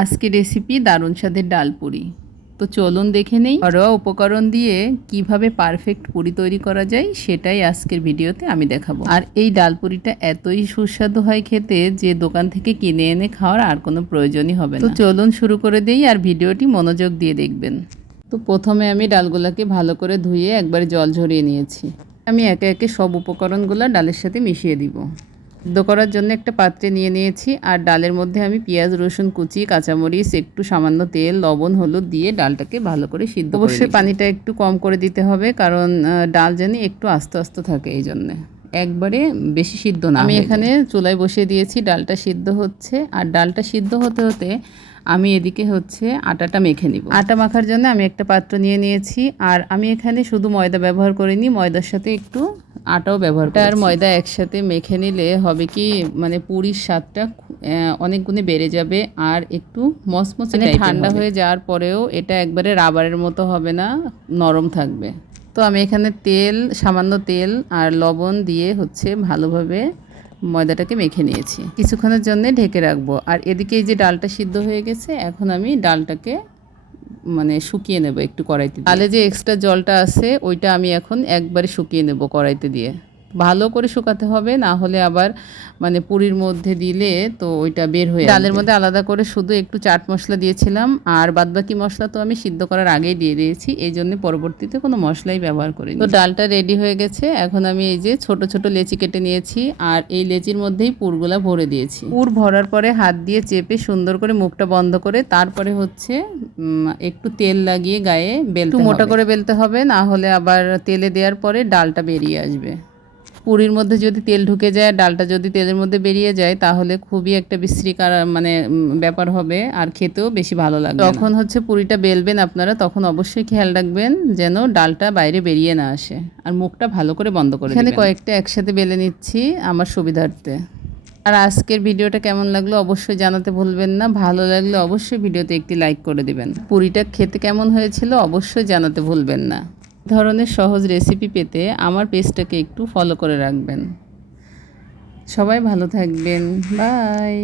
আজকে রেসিপি দারুণ স্বাদের ডাল পুরি। তো চলুন দেখে নেই ঘরোয়া উপকরণ দিয়ে কিভাবে পারফেক্ট পুরি তৈরি করা যায়, সেটাই আজকের ভিডিওতে আমি দেখাবো। আর এই ডাল পুরিটা এতই সুস্বাদু হয় খেতে যে দোকান থেকে কিনে এনে খাওয়ার আর কোনো প্রয়োজনই হবে না। তো চলুন শুরু করে দেই, আর ভিডিওটি মনোযোগ দিয়ে দেখবেন। তো প্রথমে আমি ডালগুলোকে ভালো করে ধুয়ে একবারে জল ঝরিয়ে নিয়েছি। আমি একে একে সব উপকরণগুলো ডালের সাথে মিশিয়ে দিব। সিদ্ধ করার জন্য একটা পাত্রে নিয়ে নিয়েছি, আর ডালের মধ্যে আমি পেঁয়াজ, রসুন কুচি, কাঁচামরিচ, একটু সামান্য তেল, লবণ, হলুদ দিয়ে ডালটাকে ভালো করে সিদ্ধ করে অবশ্যই পানিটা একটু কম করে দিতে হবে, কারণ ডাল জানি একটু আস্তে আস্তে থাকে, এই জন্যে একবারে বেশি সিদ্ধ না। আমি এখানে চুলায় বসিয়ে দিয়েছি, ডালটা সিদ্ধ হচ্ছে। আর ডালটা সিদ্ধ হতে হতে আমি এদিকে হচ্ছে আটাটা মেখে নিব। আটা মাখার জন্য আমি একটা পাত্র নিয়ে নিয়েছি, আর আমি এখানে শুধু ময়দা ব্যবহার করিনি, ময়দার সাথে একটু আটাও ব্যবহার করি। আর ময়দা একসাথে মেখে নিলে হবে কি, মানে পুরির স্বাদটা অনেক গুণে বেড়ে যাবে, আর একটু মচমচে ঠান্ডা হয়ে যাওয়ার পরেও এটা একবারে রাবারের মতো হবে না, নরম থাকবে। তো আমি এখানে সামান্য তেল আর লবণ দিয়ে হচ্ছে ভালোভাবে ময়দাটাকে মেখে নিয়েছি। কিছুক্ষণের জন্য ঢেকে রাখবো। আর এদিকে এই যে ডালটা সিদ্ধ হয়ে গেছে, এখন আমি ডালটাকে শুকিয়ে নেব একটু কড়াইতে। ডালে যে এক্সট্রা জলটা আছে ওইটা আমি এখন একবারে শুকিয়ে নেব কড়াইতে দিয়ে। ভালো করে শুকাতে হবে, না হলে আবার পুরির মধ্যে দিলে তো ওইটা বের হয়ে ডালের মধ্যে আলাদা করে শুধু একটু চাট মশলা দিয়েছিলাম, আর বাদবাকি মশলা তো আমি সিদ্ধ করার আগেই দিয়ে দিয়েছি, এই জন্য পরবর্তীতে কোনো মশলাই ব্যবহার করিনি। তো ডালটা রেডি হয়ে গেছে। এখন আমি এই যে ছোট ছোট লেচি কেটে নিয়েছি, আর এই লেচির মধ্যেই পুরগুলা ভরে দিয়েছি। পুর ভরার পরে হাত দিয়ে চেপে সুন্দর করে মুখটা বন্ধ করে তারপরে হচ্ছে একটু তেল লাগিয়ে গায়ে একটু মোটা করে বেলতে হবে, না হলে আবার তেলে দেওয়ার পরে ডালটা বেরিয়ে আসবে। পুরির মধ্যে যদি তেল ঢুকে যায়, ডালটা যদি তেলের মধ্যে বেরিয়ে যায়, তাহলে খুবই একটা বিশ্রীকার ব্যাপার হবে, আর খেতেও বেশি ভালো লাগবে। যখন হচ্ছে পুরিটা বেলবেন আপনারা, তখন অবশ্যই খেয়াল রাখবেন যেন ডালটা বাইরে বেরিয়ে না আসে, আর মুখটা ভালো করে বন্ধ করে দিবেন। এখানে কয়েকটা একসাথে বেলে নিচ্ছি আমার সুবিধার্থে। আর আজকের ভিডিওটা কেমন লাগলো অবশ্যই জানাতে ভুলবেন না। ভালো লাগলে অবশ্যই ভিডিওতে একটি লাইক করে দিবেন। পুরিটা খেতে কেমন হয়েছিল অবশ্যই জানাতে ভুলবেন না। ধরনের সহজ রেসিপি পেতে আমার পেজটাকে একটু ফলো করে রাখবেন। সবাই ভালো থাকবেন, বাই।